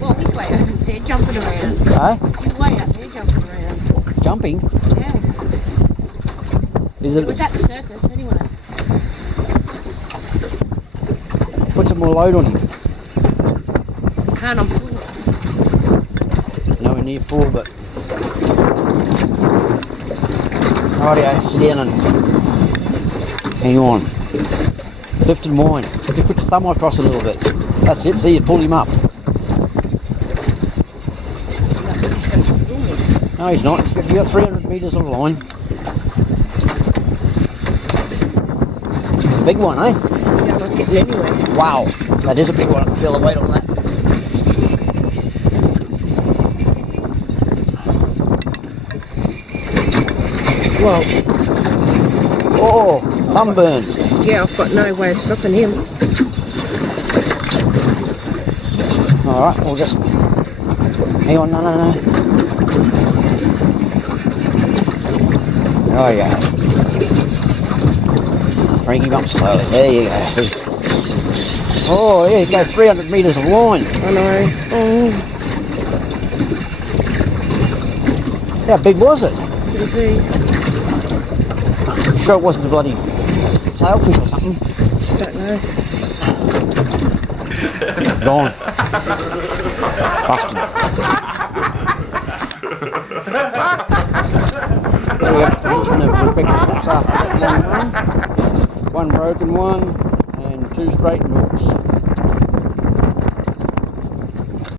Well, he's way out there jumping around. Huh? He's way out there jumping around. Jumping? Yeah. Is It was it? at the surface anyway. Put some more load on him. Can't I'm full. Nowhere near full, but... Rightio, sit down and... hang on. Lift and wind. Just put your thumb across a little bit. That's it, see, you pulled him up. No, he's not. You've got 300 metres on the line. Big one, eh? Yeah, I'm not getting anywhere. Wow, that is a big one. I can feel the weight on that. Well, Oh, thumb burn. yeah, I've got no way of stopping him. Alright, we'll just... hang on, no. Oh, yeah. Bring him up slowly. There you go. Oh, yeah, he goes 300 metres of line. I know. Oh, How big was it? it'll be. I'm sure it wasn't a bloody sailfish or something. Don't know. Gone. Busted. There we go. I'm just going to pick the hooks after that long run. One broken one and two straightened hooks.